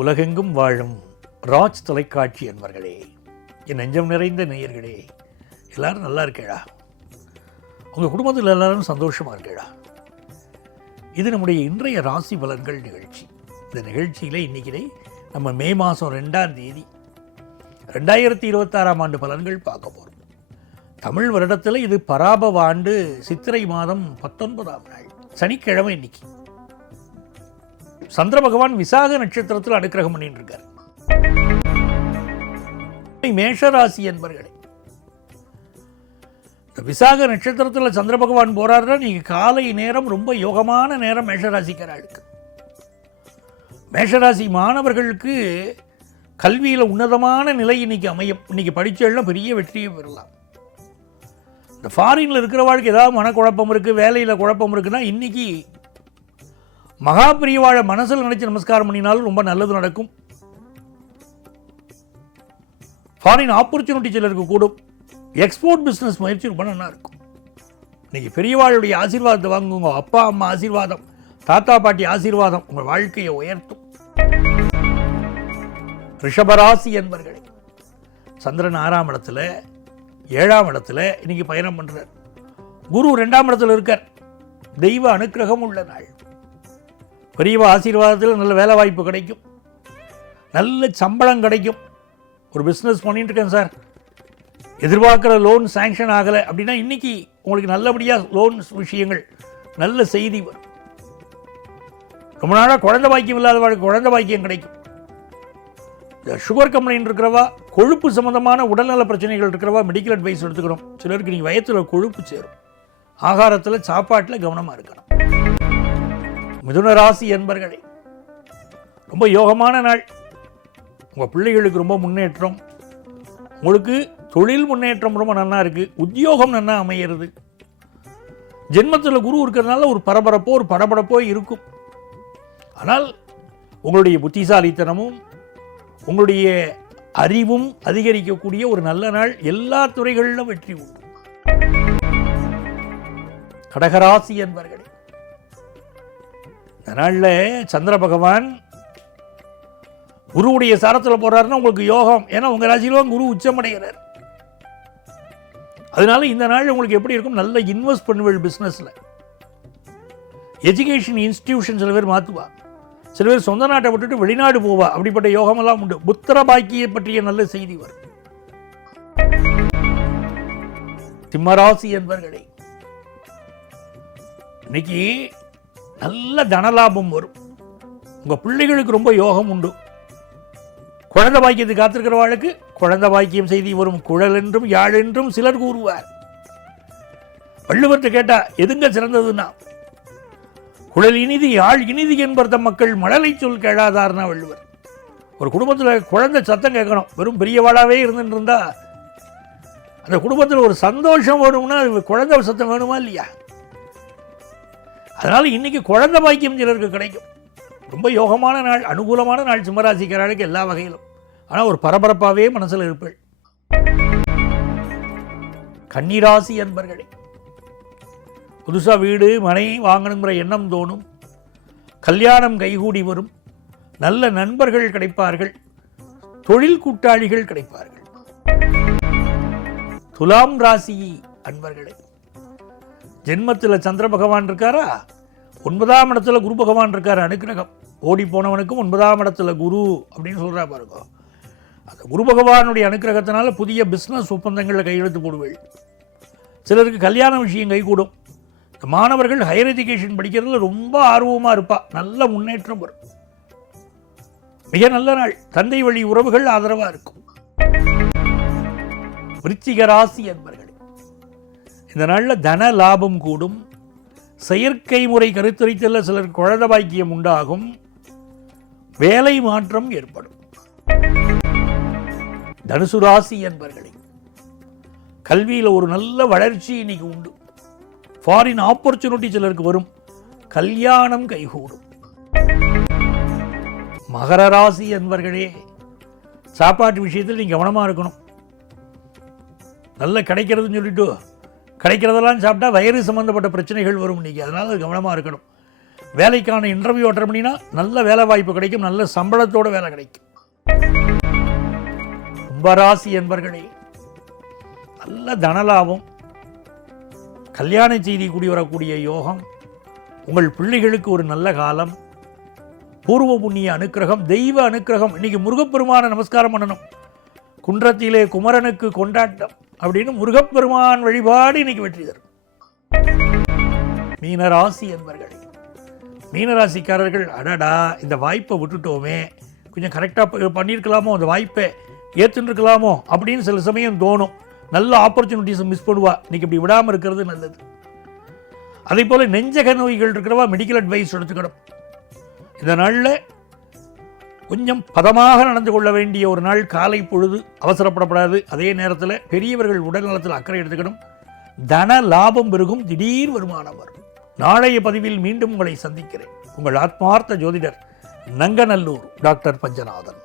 உலகெங்கும் வாழும் ராஜ் தொலைக்காட்சி அன்பர்களே, என் நெஞ்சம் நிறைந்த நேயர்களே, எல்லாரும் நல்லா இருக்கேடா? உங்கள் குடும்பத்தில் எல்லாரும் சந்தோஷமாக இருக்கேடா? இது நம்முடைய இன்றைய ராசி பலன்கள் நிகழ்ச்சி. இந்த நிகழ்ச்சியில் இன்றைக்கிலே நம்ம மே மாதம் 2ஆம் தேதி 2026ஆம் ஆண்டு பலன்கள் பார்க்க போகிறோம். தமிழ் வருடத்தில் இது பராபவ ஆண்டு சித்திரை மாதம் 19ஆம் நாள் சனிக்கிழமை. இன்னைக்கு சந்திர பகவான் விசாக நட்சத்திரத்தில் அனுக்கிரகம் பண்ணிட்டு இருக்கார். மேஷராசி என்பர்களே, விசாக நட்சத்திரத்தில் சந்திர பகவான் போறாருன்னா நீங்க காலை நேரம் ரொம்ப யோகமான நேரம் மேஷராசிக்காரர்களுக்கு. மேஷராசி மாணவர்களுக்கு கல்வியில் உன்னதமான நிலை இன்னைக்கு அமையும். இன்னைக்கு படிச்செல்லாம் பெரிய வெற்றியை பெறலாம். இந்த ஃபாரின்ல இருக்கிறவாளுக்கு ஏதாவது மனக்குழப்பம் இருக்கு, வேலையில் குழப்பம் இருக்குன்னா இன்னைக்கு மகாபிரிவாழ மனசில் நினைச்சு நமஸ்காரம் பண்ணினாலும் ரொம்ப நல்லது நடக்கும். ஃபாரின் ஆப்பர்ச்சுனிட்டி சிலருக்கு கூடும். எக்ஸ்போர்ட் பிஸ்னஸ் முயற்சி ரொம்ப நல்லா இருக்கும். இன்னைக்கு பெரியவாளுடைய ஆசீர்வாதத்தை வாங்குங்க. அப்பா அம்மா ஆசீர்வாதம், தாத்தா பாட்டி ஆசீர்வாதம் உங்கள் வாழ்க்கையை உயர்த்தும். ரிஷபராசி என்பர்களே, சந்திரன் 6ஆம் இடத்துல 7ஆம் இடத்துல இன்னைக்கு பயணம் பண்றார். குரு 2ஆம் இடத்துல இருக்கார். தெய்வ அனுக்கிரகம் உள்ள நாள். பெரியவ ஆசீர்வாதத்தில் நல்ல வேலை வாய்ப்பு கிடைக்கும், நல்ல சம்பளம் கிடைக்கும். ஒரு பிஸ்னஸ் பண்ணிட்டு இருக்கேன் சார், எதிர்பார்க்குற லோன் சாங்ஷன் ஆகலை அப்படின்னா இன்னைக்கு உங்களுக்கு நல்லபடியாக லோன் விஷயங்கள் நல்ல செய்தி வரும். ரொம்ப நாளாக குழந்தை பாக்கியம் இல்லாதவர்களுக்கு குழந்தை பாக்கியம் கிடைக்கும். இந்த சுகர் கம்ப்ளைண்ட் இருக்கிறவா, கொழுப்பு சம்பந்தமான உடல்நல பிரச்சனைகள் இருக்கிறவா மெடிக்கல் அட்வைஸ் எடுத்துக்கணும். சிலருக்கு நீங்கள் வயத்தில் கொழுப்பு சேரும். ஆகாரத்தில் சாப்பாட்டில் கவனமாக இருக்கணும். மிதுன ராசி என்பர்களே, ரொம்ப யோகமான நாள். உங்கள் பிள்ளைகளுக்கு ரொம்ப முன்னேற்றம். உங்களுக்கு தொழில் முன்னேற்றம் ரொம்ப நல்லா இருக்குது. உத்தியோகம் நல்லா அமையிறது. ஜென்மத்தில் குரு இருக்கிறதுனால ஒரு பரபரப்போ ஒரு படபடப்போ இருக்கும். ஆனால் உங்களுடைய புத்திசாலித்தனமும் உங்களுடைய அறிவும் அதிகரிக்கக்கூடிய ஒரு நல்ல நாள். எல்லா துறைகளிலும் வெற்றி உண்டு. கடகராசி என்பர்களே, இந்த நாளில் சந்திர பகவான் குருவுடைய சாரத்தில் போறாருன்னா உங்களுக்கு யோகம். ஏன்னா உங்கள் ராசியிலும் குரு உச்சமடைகிறார். அதனால இந்த நாள் உங்களுக்கு எப்படி இருக்கும்? நல்ல இன்வெஸ்ட் பண்ணுவீர்கள் பிஸ்னஸில். எஜுகேஷன் இன்ஸ்டிடியூஷன் சில பேர் மாற்றுவா, சில பேர் சொந்த நாட்டை விட்டுட்டு வெளிநாடு போவா. அப்படிப்பட்ட யோகமெல்லாம் உண்டு. புத்திர பாக்கியை பற்றிய நல்ல செய்தி வரும். சிம்மராசி என்பர்களே, இன்னைக்கு நல்ல தனலாபம் வரும். உங்கள் பிள்ளைகளுக்கு ரொம்ப யோகம் உண்டு. குழந்தை பாக்கியத்தை காத்திருக்கிறவாளுக்கு குழந்தை பாக்கியம் செய்தி வரும். குழல் என்றும் யாழ் என்றும் சிலர் கூறுவார். வள்ளுவர்கிட்ட கேட்டா எதுங்க சிறந்ததுன்னா, குழல் இனிது யாழ் இனிது என்பர்த்த மக்கள் மழலை சொல் கேளாதார்னா வள்ளுவர். ஒரு குடும்பத்தில் குழந்தை சத்தம் கேட்கணும். வெறும் பெரியவாளாவே இருந்துட்டு இருந்தா அந்த குடும்பத்தில் ஒரு சந்தோஷம் வேணும்னா அது குழந்தை சத்தம் வேணுமா இல்லையா? அதனால இன்னைக்கு குழந்தை பாக்கியம் சிலருக்கு கிடைக்கும். ரொம்ப யோகமான நாள், அனுகூலமான நாள் சிம்மராசிக்காரர்களுக்கு எல்லா வகையிலும். ஆனால் ஒரு பரபரப்பாகவே மனசில் இருப்பேள். கன்னிராசி என்பர்களே, புதுசாக வீடு மனை வாங்கணுங்கிற எண்ணம் தோணும். கல்யாணம் கைகூடி வரும். நல்ல நண்பர்கள் கிடைப்பார்கள். தொழில் கூட்டாளிகள் கிடைப்பார்கள். துலாம் ராசி அன்பர்களே, ஜென்மத்தில் சந்திர பகவான் இருக்காரா, 9ஆம் இடத்துல குரு பகவான் இருக்கார். அனுக்கிரகம். ஓடி போனவனுக்கும் 9ஆம் இடத்துல குரு அப்படின்னு சொல்கிறா பாருங்க. அந்த குரு பகவானுடைய அனுக்கிரகத்தினால புதிய பிஸ்னஸ் ஒப்பந்தங்களில் கையெழுத்து போடுவேள். சிலருக்கு கல்யாண விஷயம் கைகூடும். இந்த மாணவர்கள் ஹையர் எஜுகேஷன் படிக்கிறதுல ரொம்ப ஆர்வமாக இருப்பா. நல்ல முன்னேற்றம் வரும். மிக நல்ல நாள். தந்தை வழி உறவுகள் ஆதரவாக இருக்கும். விருச்சிக ராசி என்பர்களே, இந்த நாளில் தன லாபம் கூடும். செயற்கை முறை கருத்தரித்தல சிலர் குழந்தை பாக்கியம் உண்டாகும். வேலை மாற்றம் ஏற்படும். தனுசு ராசி என்பர்களே, கல்வியில் ஒரு நல்ல வளர்ச்சி இன்னைக்கு உண்டு. ஃபாரின் ஆப்பர்ச்சுனிட்டி சிலருக்கு வரும். கல்யாணம் கைகூடும். மகர ராசி என்பர்களே, சாப்பாட்டு விஷயத்தில் நீங்கள் கவனமாக இருக்கணும். நல்ல கிடைக்கிறதுன்னு சொல்லிட்டு கிடைக்கிறதெல்லாம் சாப்பிட்டா வயிறு சம்பந்தப்பட்ட பிரச்சனைகள் வரும் இன்னைக்கு. அதனால் கவனமாக இருக்கணும். வேலைக்கான இன்டர்வியூ அட்டெண்ட் பண்ணினா நல்ல வேலை வாய்ப்பு கிடைக்கும், நல்ல சம்பளத்தோட வேலை கிடைக்கும். கும்பராசி என்பர்களே, நல்ல தனலாபம், கல்யாண செய்தி கூடி வரக்கூடிய யோகம், உங்கள் பிள்ளைகளுக்கு ஒரு நல்ல காலம், பூர்வ புண்ணிய அனுக்கிரகம், தெய்வ அனுக்கிரகம். இன்னைக்கு முருகப்பெருமான நமஸ்காரம் பண்ணணும். குன்றத்திலே குமரனுக்கு கொண்டாட்டம் அப்படின்னு முருகப்பெருமான் வழிபாடு இன்னைக்கு வெற்றி தரும். மீனராசி என்பர்களே, மீனராசிக்காரர்கள், அடடா இந்த வாய்ப்பை விட்டுட்டோமே, கொஞ்சம் கரெக்டாக பண்ணியிருக்கலாமோ, அந்த வாய்ப்பை ஏற்றுருக்கலாமோ அப்படின்னு சில சமயம் தோணும். நல்ல ஆப்பர்ச்சுனிட்டிஸை மிஸ் பண்ணுவா. இன்னைக்கு இப்படி விடாமல் இருக்கிறது நல்லது. அதே போல் நெஞ்சக நோய்கள் இருக்கிறவா மெடிக்கல் அட்வைஸ் எடுத்துக்கணும். இந்த நாளில் கொஞ்சம் பதமாக நடந்து கொள்ள வேண்டிய ஒரு நாள். காலை பொழுது அவசரப்படப்படாது. அதே நேரத்தில் பெரியவர்கள் உடல்நலத்தில் அக்கறை எடுத்துக்கணும். தன லாபம் பெருகும், திடீர் வருமானம் வரும். நாளைய பதிவில் மீண்டும் உங்களை சந்திக்கிறேன். உங்கள் ஆத்மார்த்த ஜோதிடர் நங்கநல்லூர் டாக்டர் பஞ்சநாதன்.